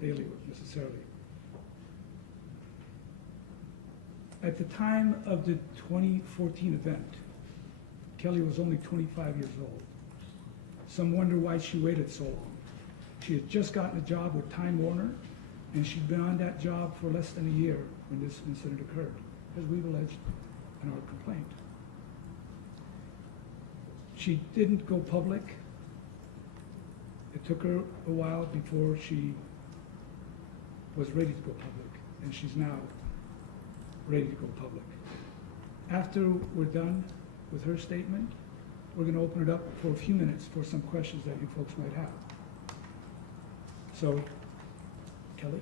daily necessarily. At the time of the 2014 event, Kelly was only 25 years old. Some wonder why she waited so long. She had just gotten a job with Time Warner, and she'd been on that job for less than a year when this incident occurred, as we've alleged in our complaint. She didn't go public. It took her a while before she was ready to go public, and she's now ready to go public. After we're done with her statement, we're going to open it up for a few minutes for some questions that you folks might have. So, Kelly?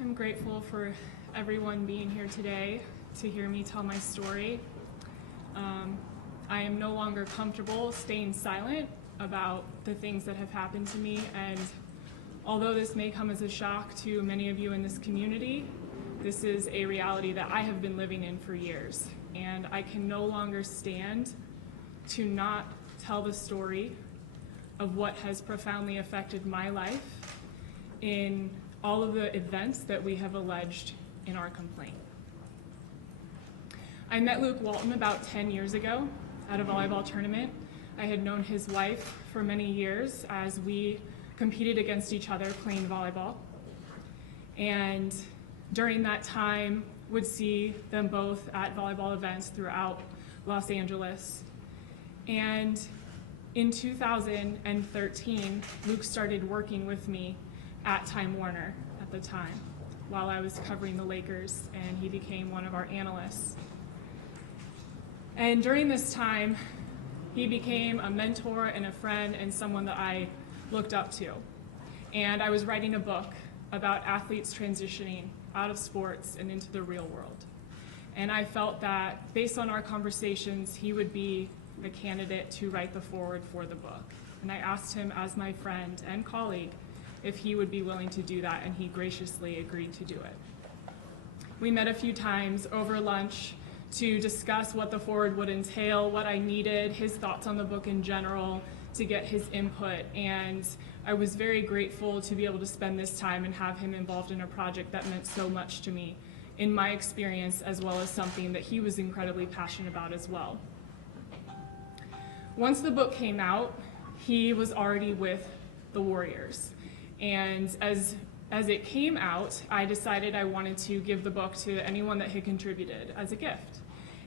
I'm grateful for everyone being here today to hear me tell my story. I am no longer comfortable staying silent about the things that have happened to me, and although this may come as a shock to many of you in this community, this is a reality that I have been living in for years, and I can no longer stand to not tell the story of what has profoundly affected my life in all of the events that we have alleged in our complaint. I met Luke Walton about 10 years ago at a volleyball tournament. I had known his wife for many years as we competed against each other playing volleyball. And during that time, would see them both at volleyball events throughout Los Angeles. And in 2013, Luke started working with me at Time Warner at the time while I was covering the Lakers, and he became one of our analysts. And during this time, he became a mentor and a friend and someone that I looked up to. And I was writing a book about athletes transitioning out of sports and into the real world. And I felt that based on our conversations, he would be the candidate to write the foreword for the book. And I asked him as my friend and colleague if he would be willing to do that, and he graciously agreed to do it. We met a few times over lunch to discuss what the foreword would entail, what I needed, his thoughts on the book in general, to get his input. And I was very grateful to be able to spend this time and have him involved in a project that meant so much to me in my experience, as well as something that he was incredibly passionate about as well. Once the book came out, he was already with the Warriors. And as it came out, I decided I wanted to give the book to anyone that had contributed as a gift.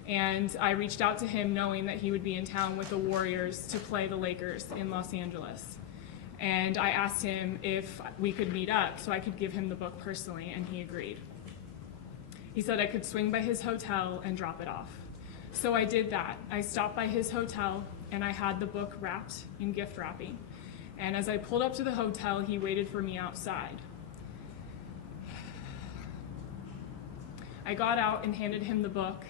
And I reached out to him knowing that he would be in town with the Warriors to play the Lakers in Los Angeles. And I asked him if we could meet up so I could give him the book personally, and he agreed. He said I could swing by his hotel and drop it off. So I did that. I stopped by his hotel and I had the book wrapped in gift wrapping. And as I pulled up to the hotel, he waited for me outside. I got out and handed him the book,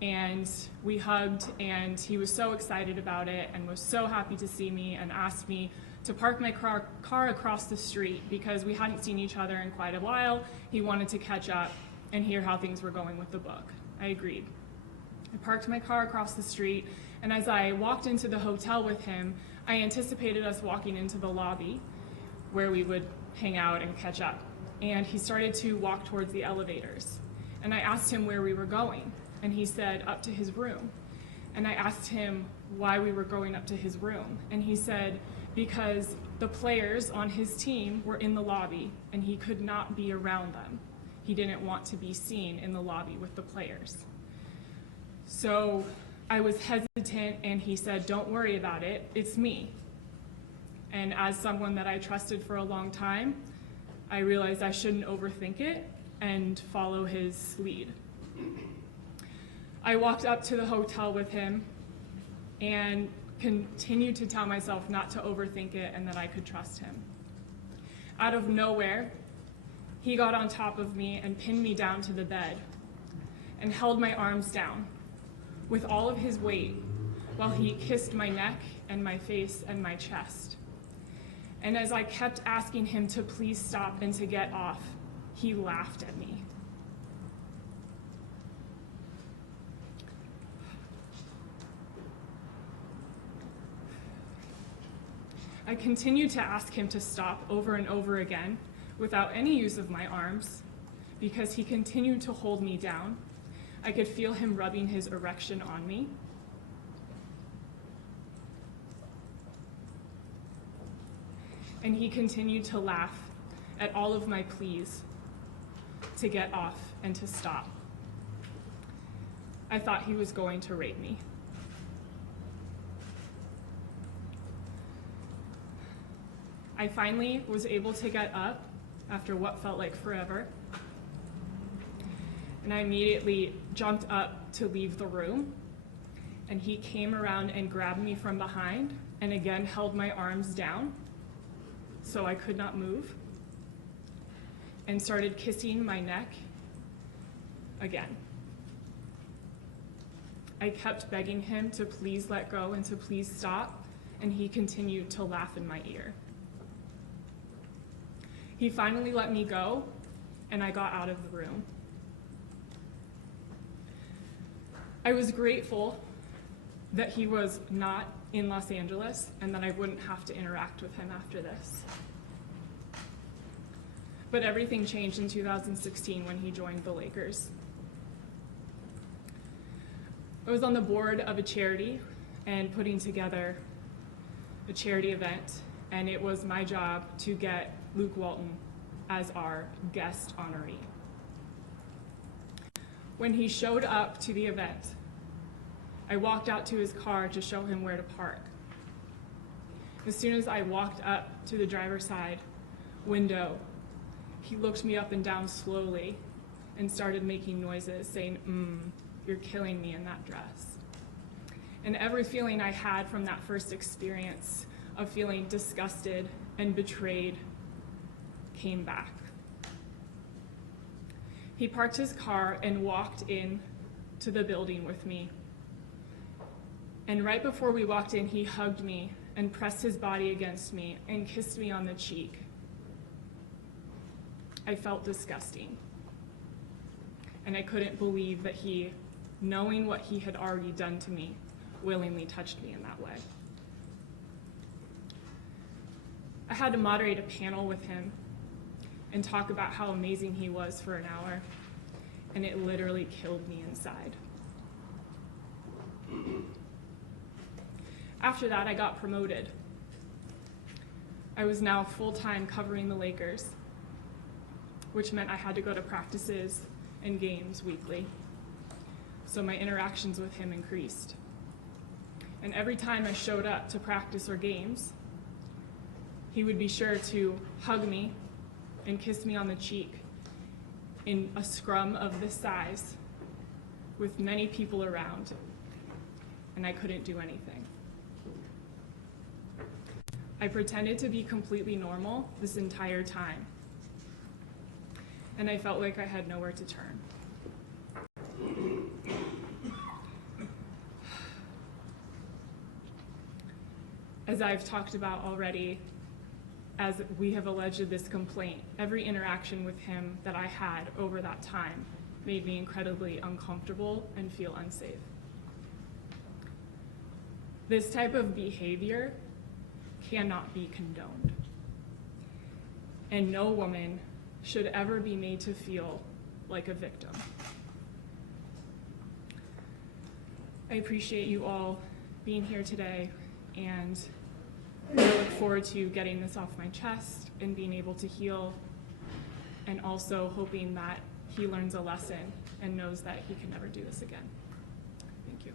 and we hugged, and he was so excited about it and was so happy to see me and asked me to park my car across the street because we hadn't seen each other in quite a while. He wanted to catch up and hear how things were going with the book. I agreed. I parked my car across the street, and as I walked into the hotel with him, I anticipated us walking into the lobby where we would hang out and catch up. And he started to walk towards the elevators. And I asked him where we were going, and he said up to his room. And I asked him why we were going up to his room, and he said because the players on his team were in the lobby and he could not be around them. He didn't want to be seen in the lobby with the players. So I was hesitant, and he said, "Don't worry about it, it's me." And as someone that I trusted for a long time, I realized I shouldn't overthink it and follow his lead. I walked up to the hotel with him and continued to tell myself not to overthink it and that I could trust him. Out of nowhere, he got on top of me and pinned me down to the bed and held my arms down with all of his weight while he kissed my neck and my face and my chest. And as I kept asking him to please stop and to get off, he laughed at me. I continued to ask him to stop over and over again without any use of my arms because he continued to hold me down. I could feel him rubbing his erection on me. And he continued to laugh at all of my pleas to get off and to stop. I thought he was going to rape me. I finally was able to get up after what felt like forever, and I immediately jumped up to leave the room, and he came around and grabbed me from behind and again held my arms down so I could not move, and started kissing my neck again. I kept begging him to please let go and to please stop, and he continued to laugh in my ear. He finally let me go, and I got out of the room. I was grateful that he was not in Los Angeles and that I wouldn't have to interact with him after this. But everything changed in 2016 when he joined the Lakers. I was on the board of a charity and putting together a charity event, and it was my job to get Luke Walton as our guest honoree. When he showed up to the event, I walked out to his car to show him where to park. As soon as I walked up to the driver's side window, he looked me up and down slowly and started making noises, saying, "You're killing me in that dress." And every feeling I had from that first experience of feeling disgusted and betrayed came back. He parked his car and walked in to the building with me. And right before we walked in, he hugged me and pressed his body against me and kissed me on the cheek. I felt disgusting. And I couldn't believe that he, knowing what he had already done to me, willingly touched me in that way. I had to moderate a panel with him and talk about how amazing he was for an hour, and it literally killed me inside. After that, I got promoted. I was now full-time covering the Lakers, which meant I had to go to practices and games weekly. So my interactions with him increased. And every time I showed up to practice or games, he would be sure to hug me and kiss me on the cheek in a scrum of this size with many people around, and I couldn't do anything. I pretended to be completely normal this entire time, and I felt like I had nowhere to turn. As I've talked about already, as we have alleged this complaint, every interaction with him that I had over that time made me incredibly uncomfortable and feel unsafe. This type of behavior cannot be condoned, and no woman should ever be made to feel like a victim. I appreciate you all being here today, and I look forward to getting this off my chest and being able to heal, and also hoping that he learns a lesson and knows that he can never do this again. Thank you.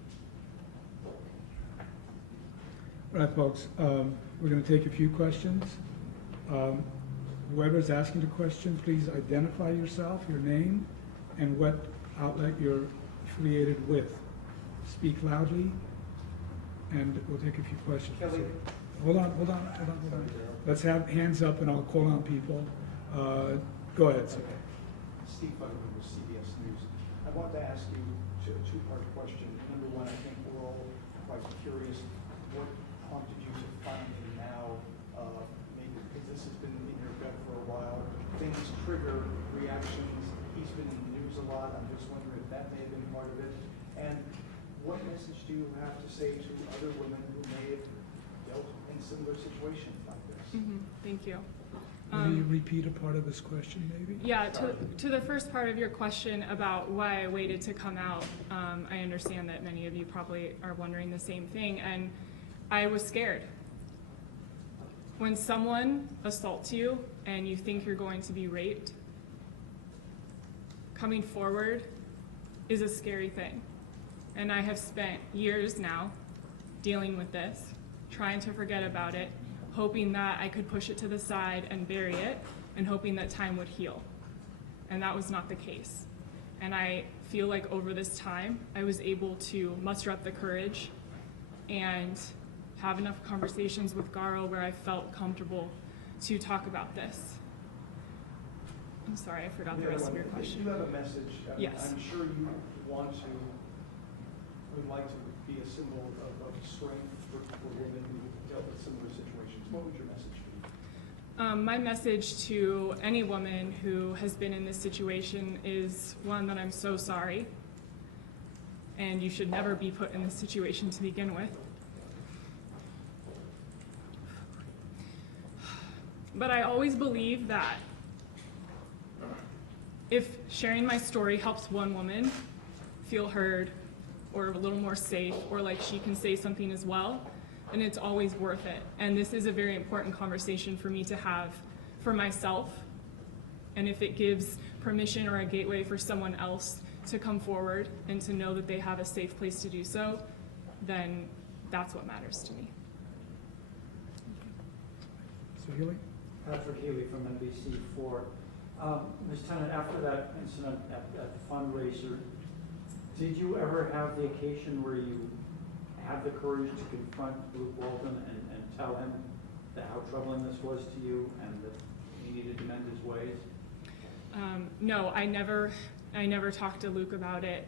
All right, folks, we're going to take a few questions. Whoever's asking the question, please identify yourself, your name, and what outlet you're affiliated with. Speak loudly, and we'll take a few questions. Kelly. Hold on. Let's have hands up and I'll call on people. Go ahead, sir. Steve Bugman with CBS News. I want to ask you a two-part question. Number one, I think we're all quite curious. What prompted you to finally now, maybe because this has been in your gut for a while, things trigger reactions. He's been in the news a lot. I'm just wondering if that may have been part of it. And what message do you have to say to other women who may have dealt in in similar situations like this. Thank you. Can you repeat a part of this question, maybe? Yeah, to the first part of your question about why I waited to come out, I understand that many of you probably are wondering the same thing, and I was scared. When someone assaults you and you think you're going to be raped, coming forward is a scary thing. And I have spent years now dealing with this, trying to forget about it, hoping that I could push it to the side and bury it, and hoping that time would heal. And that was not the case. And I feel like over this time, I was able to muster up the courage and have enough conversations with Garo where I felt comfortable to talk about this. I'm sorry, I forgot the rest of your question. You have a message. Yes. I'm sure you would like to be a symbol of strength for women who dealt with similar situations. What would your message be? My message to any woman who has been in this situation is one, that I'm so sorry, and you should never be put in this situation to begin with. But I always believe that if sharing my story helps one woman feel heard or a little more safe, or like she can say something as well, then it's always worth it. And this is a very important conversation for me to have for myself. And if it gives permission or a gateway for someone else to come forward and to know that they have a safe place to do so, then that's what matters to me. So Healy? Patrick Healy from NBC4. Ms. Tennant, after that incident at the fundraiser, did you ever have the occasion where you had the courage to confront Luke Walton and tell him that how troubling this was to you and that he needed to mend his ways? No, I never talked to Luke about it.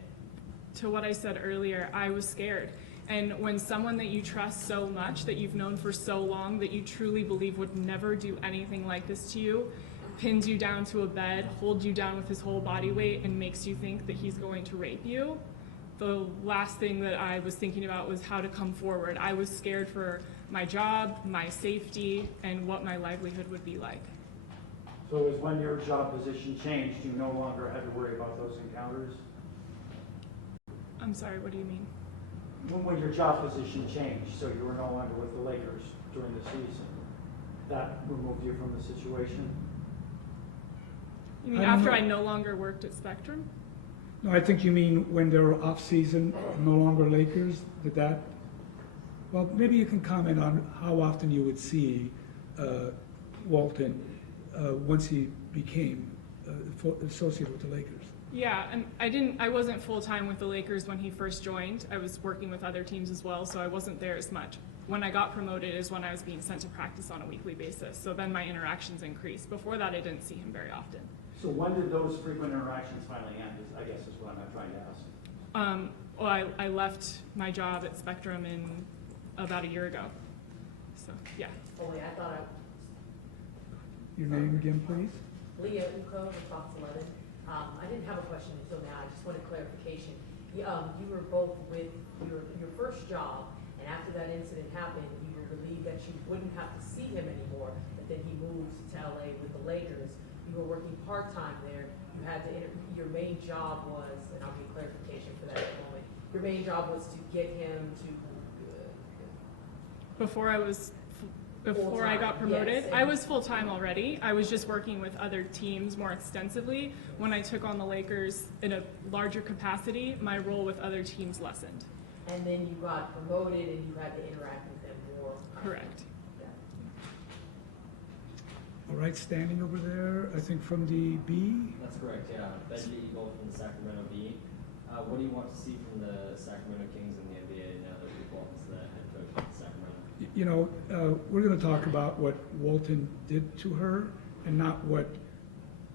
To what I said earlier, I was scared. And when someone that you trust so much, that you've known for so long, that you truly believe would never do anything like this to you, pins you down to a bed, holds you down with his whole body weight, and makes you think that he's going to rape you, the last thing that I was thinking about was how to come forward. I was scared for my job, my safety, and what my livelihood would be like. So it was when your job position changed, you no longer had to worry about those encounters? I'm sorry, what do you mean? When your job position changed, so you were no longer with the Lakers during the season, that removed you from the situation? You mean after I no longer worked at Spectrum? No, I think you mean when they were off-season, no longer Lakers, did that? Well, maybe you can comment on how often you would see Walton once he became associated with the Lakers. Yeah, and I wasn't full-time with the Lakers when he first joined. I was working with other teams as well, so I wasn't there as much. When I got promoted is when I was being sent to practice on a weekly basis, so then my interactions increased. Before that, I didn't see him very often. So when did those frequent interactions finally end, I guess is what I'm trying to ask. Well, I left my job at Spectrum in about a year ago. So, yeah. Oh wait, I thought Your name again, please? Leah Uko with Fox 11. I didn't have a question until now. I just wanted clarification. You were both with your first job, and after that incident happened, you were relieved that you wouldn't have to see him anymore. But then he moved to LA with the Lakers. You were working part-time there. You had to your main job was, and I'll get clarification for that in a moment. Your main job was to get him to. Before I got promoted, yes. I was full-time already. I was just working with other teams more extensively. When I took on the Lakers in a larger capacity, my role with other teams lessened. And then you got promoted and you had to interact with them more. Correct. Yeah. All right, standing over there, I think from the B. That's correct, yeah. Benji Eagle from the Sacramento Bee. What do you want to see from the Sacramento Kings in the NBA now that Luke Walton's the head coach of Sacramento? You know, we're going to talk about what Walton did to her and not what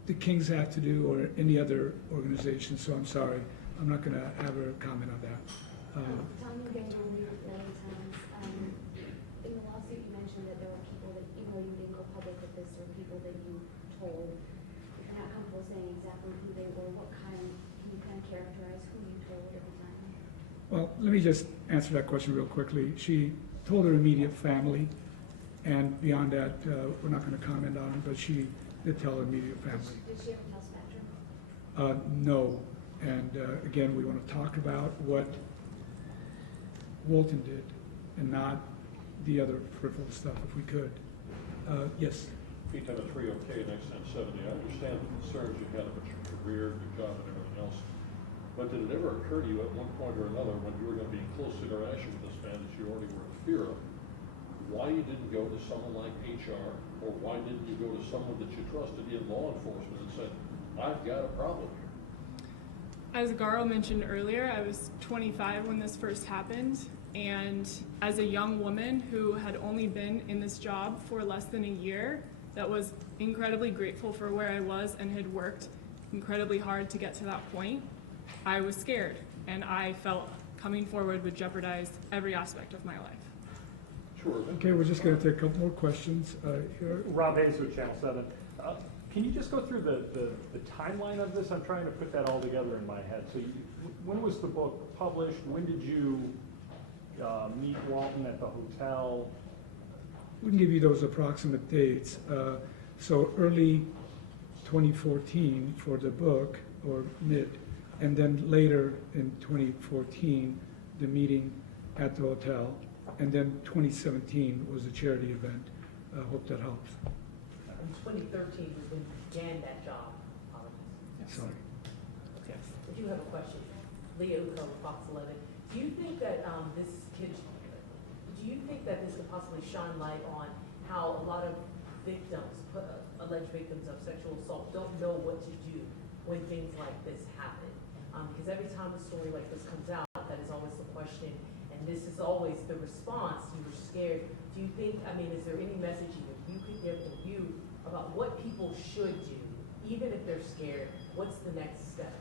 the Kings have to do or any other organization, so I'm sorry. I'm not going to have her comment on that. Tom, you've been on many times. In the lawsuit, you mentioned that there were people that, even though you didn't go public with this, there were people that you told. If you're not comfortable saying exactly who they were, can you kind of characterize who you told at the time? Well, let me just answer that question real quickly. She told her immediate family, And beyond that, we're not going to comment on it, but she did tell her immediate family. Did she ever tell Spectrum? No. And again, we want to talk about what Walton did and not the other frivolous stuff, if we could. Yes? Pete, a 3OK and XM70. I understand the concerns you had about your career, your job, and everything else. But did it ever occur to you at one point or another when you were going to be in close interaction with this man that you already were in fear of, why you didn't go to someone like HR, or why didn't you go to someone that you trusted in law enforcement and said, I've got a problem here? As Garo mentioned earlier, I was 25 when this first happened, and as a young woman who had only been in this job for less than a year, that was incredibly grateful for where I was and had worked incredibly hard to get to that point, I was scared, and I felt coming forward would jeopardize every aspect of my life. Sure. Okay, we're just going to take a couple more questions here. Rob Hayes with Channel 7. Can you just go through the timeline of this? I'm trying to put that all together in my head. So when was the book published? When did you meet Walton at the hotel? We can give you those approximate dates. So early 2014 for the book, or mid, and then later in 2014, the meeting at the hotel, and then 2017 was a charity event. I hope that helps. In 2013 was when you began that job. Sorry. Yes. I do have a question. Leah Uko, Fox 11. Do you think that this could possibly shine light on how a lot of victims, alleged victims of sexual assault, don't know what to do when things like this happen? Because every time a story like this comes out, that is always the question, and this is always the response. You were scared. Do you think, is there any messaging that you could give to you about what people should do, even if they're scared? What's the next step?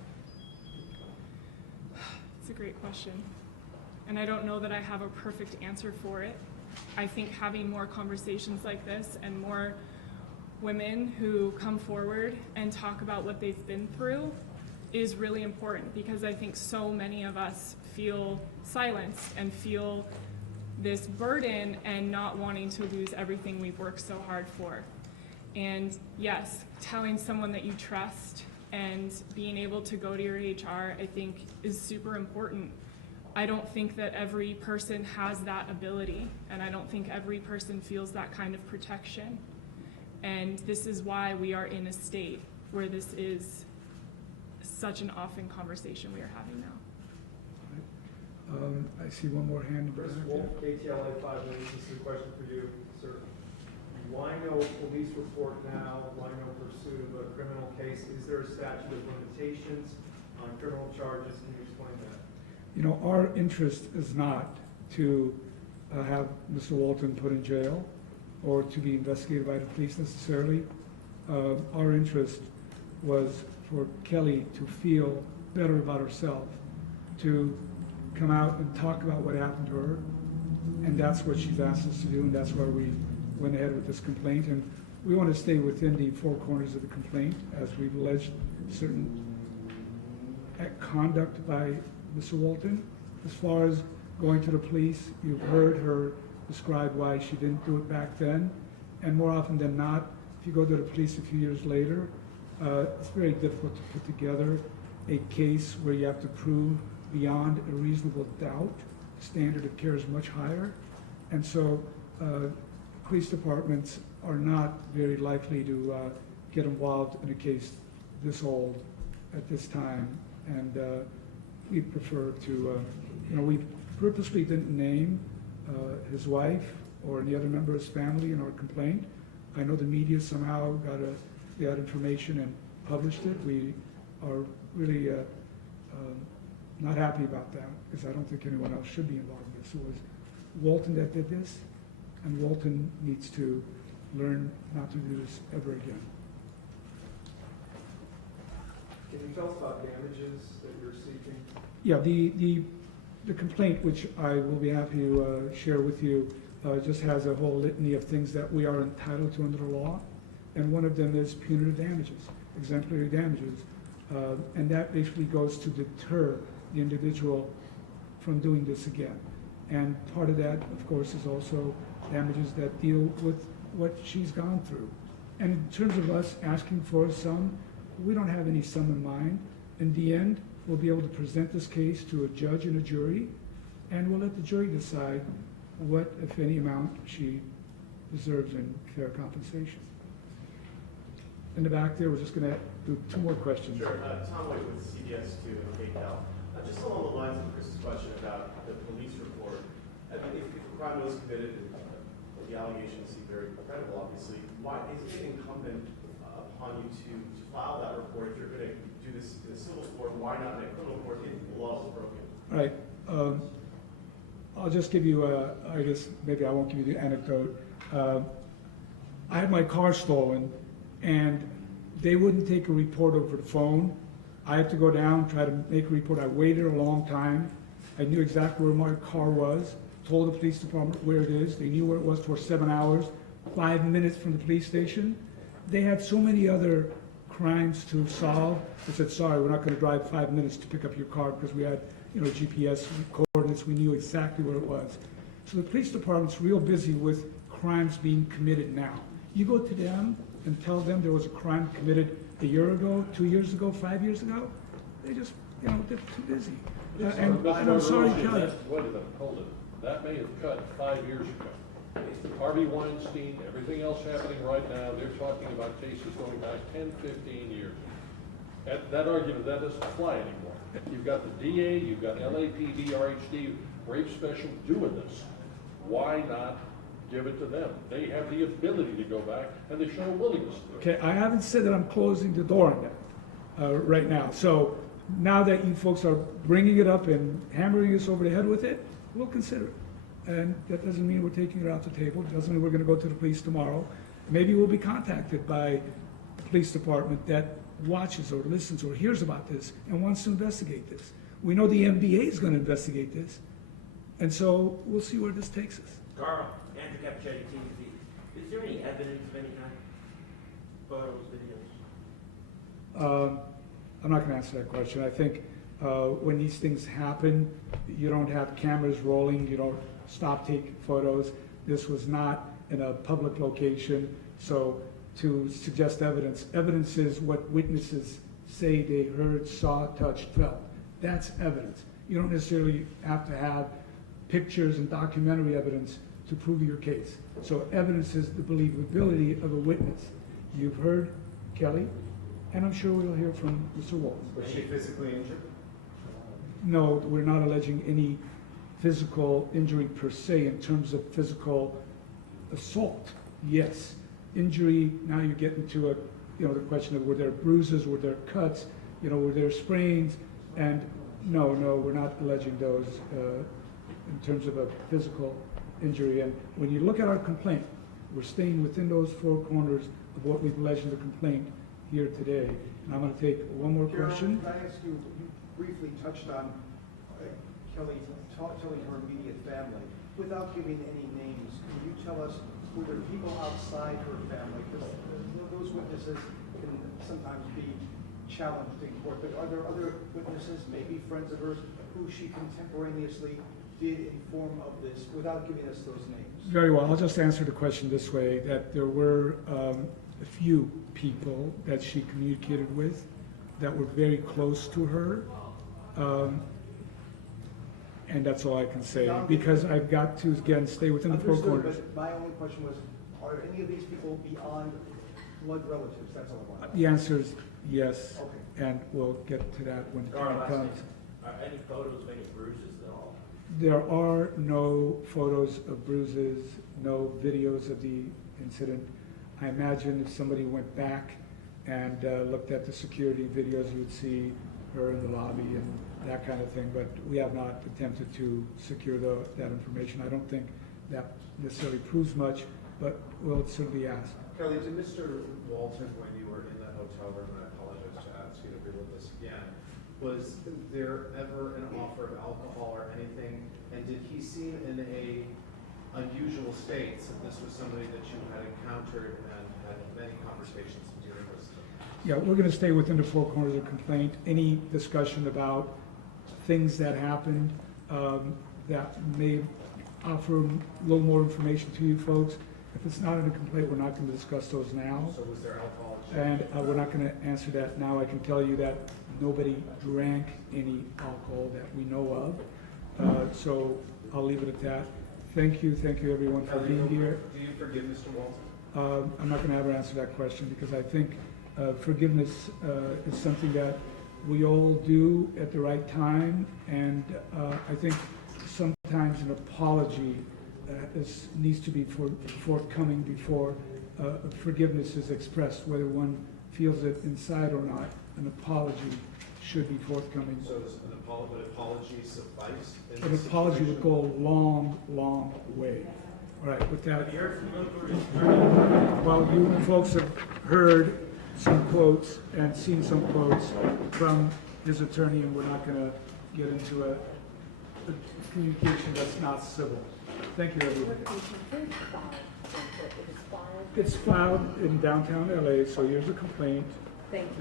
It's a great question. And I don't know that I have a perfect answer for it. I think having more conversations like this and more women who come forward and talk about what they've been through is really important, because I think so many of us feel silenced and feel this burden and not wanting to lose everything we've worked so hard for. And yes, telling someone that you trust and being able to go to your HR, I think, is super important. I don't think that every person has that ability, and I don't think every person feels that kind of protection. And this is why we are in a state where this is such an often conversation we are having now. I see one more hand. Chris Wolf, KTLA 5 News. This is a question for you, sir. Why no police report now? Why no pursuit of a criminal case? Is there a statute of limitations on criminal charges? Can you explain that? You know, our interest is not to have Mr. Walton put in jail or to be investigated by the police necessarily. Our interest was for Kelly to feel better about herself, to come out and talk about what happened to her, and that's what she's asked us to do, and that's why we went ahead with this complaint. And we want to stay within the four corners of the complaint, as we've alleged certain conduct by Mr. Walton. As far as going to the police, you've heard her describe why she didn't do it back then, and more often than not, if you go to the police a few years later, it's very difficult to put together a case where you have to prove beyond a reasonable doubt. The standard of care is much higher, and so police departments are not very likely to get involved in a case this old at this time, and we prefer to, we purposely didn't name his wife or any other member of his family in our complaint. I know the media somehow got information and published it. We are really not happy about that, because I don't think anyone else should be involved in this. It was Walton that did this, and Walton needs to learn not to do this ever again. Can you tell us about damages that you're seeking? Yeah, the complaint, which I will be happy to share with you, just has a whole litany of things that we are entitled to under the law, and one of them is punitive damages, exemplary damages, and that basically goes to deter the individual from doing this again. And part of that, of course, is also damages that deal with what she's gone through. And in terms of us asking for a sum, we don't have any sum in mind. In the end, we'll be able to present this case to a judge and a jury, and we'll let the jury decide what, if any, amount she deserves in fair compensation. In the back there, we're just going to do 2 more questions. Sure. Tom White with CBS 2 and KCAL. Just along the lines of Chris's question about the police report, I mean, if a crime was committed, the allegations seem very credible, obviously, why is it incumbent upon you to file that report? If you're going to do this in a civil court, why not in a criminal court if the law is broken? All right. I'll just give you I guess maybe I won't give you the anecdote. I had my car stolen, and they wouldn't take a report over the phone. I had to go down, try to make a report. I waited a long time. I knew exactly where my car was, told the police department where it is. They knew where it was for 7 hours, 5 minutes from the police station. They had so many other crimes to solve. I said, sorry, we're not going to drive 5 minutes to pick up your car because we had, GPS coordinates. We knew exactly where it was. So the police department's real busy with crimes being committed now. You go to them and tell them there was a crime committed a year ago, 2 years ago, 5 years ago, they just, they're too busy. And I'm sorry, Kelly. Wait a minute, hold it. That may have cut 5 years ago. Harvey Weinstein, everything else happening right now, they're talking about cases going back 10, 15 years. That argument, that doesn't fly anymore. You've got the DA, you've got LAPD, RHD, rape special doing this. Why not give it to them? They have the ability to go back, and they show a willingness to do it. Okay, I haven't said that I'm closing the door on that right now. So now that you folks are bringing it up and hammering us over the head with it, we'll consider it. And that doesn't mean we're taking it off the table. It doesn't mean we're going to go to the police tomorrow. Maybe we'll be contacted by the police department that watches or listens or hears about this and wants to investigate this. We know the NBA is going to investigate this. And so we'll see where this takes us. Carl, Andrew Capuchetti, TV. Is there any evidence of any kind? Photos, videos? I'm not going to answer that question. I think when these things happen, you don't have cameras rolling, you don't stop taking photos. This was not in a public location, so to suggest evidence is what witnesses say they heard, saw, touched, felt. That's evidence. You don't necessarily have to have pictures and documentary evidence to prove your case. So evidence is the believability of a witness. You've heard Kelly, and I'm sure we'll hear from Mr. Walton. Was she physically injured? No, we're not alleging any physical injury per se in terms of physical assault. Yes, injury, now you get into the question of were there bruises, were there cuts, were there sprains, and no, we're not alleging those in terms of a physical injury. And when you look at our complaint, we're staying within those 4 corners of what we've alleged in the complaint here today. And I'm going to take one more question. Can I ask you briefly touched on Kelly telling her immediate family, without giving any names, can you tell us were there people outside her family? Because those witnesses can sometimes be challenged in court, but are there other witnesses, maybe friends of hers, who she contemporaneously did inform of this without giving us those names? Very well. I'll just answer the question this way, that there were a few people that she communicated with that were very close to her. And that's all I can say, because I've got to, again, stay within the 4 corners. But my only question was, are any of these people beyond blood relatives? That's all I want. The answer is yes, Okay. and we'll get to that when the time comes. Are any photos of any bruises at all? There are no photos of bruises, no videos of the incident. I imagine if somebody went back and looked at the security videos, you would see her in the lobby and that kind of thing, but we have not attempted to secure that information. I don't think that necessarily proves much, but we'll certainly ask. Kelly, to Mr. Walton, when you were in the hotel room, and I apologize to ask you to relive this again, was there ever an offer of alcohol or anything, and did he seem in a unusual state, that this was somebody that you had encountered and had many conversations during this? Yeah, we're going to stay within the 4 corners of the complaint. Any discussion about things that happened that may offer a little more information to you folks. If it's not in a complaint, we're not going to discuss those now. So was there alcohol? And we're not going to answer that now. I can tell you that nobody drank any alcohol that we know of. So I'll leave it at that. Thank you everyone for being here. Do you forgive Mr. Walton? I'm not going to have her answer that question because I think forgiveness is something that we all do at the right time, and I think sometimes an apology needs to be forthcoming before forgiveness is expressed, whether one feels it inside or not. An apology should be forthcoming. So does would apology suffice? in An this apology would situation? go a long, long way. All right, with that, Have you heard from Luke or his attorney? while you folks have heard some quotes and seen some quotes from his attorney, and we're not going to get into a communication that's not civil. Thank you, everyone. It's filed in downtown LA, so here's a complaint. Thank you.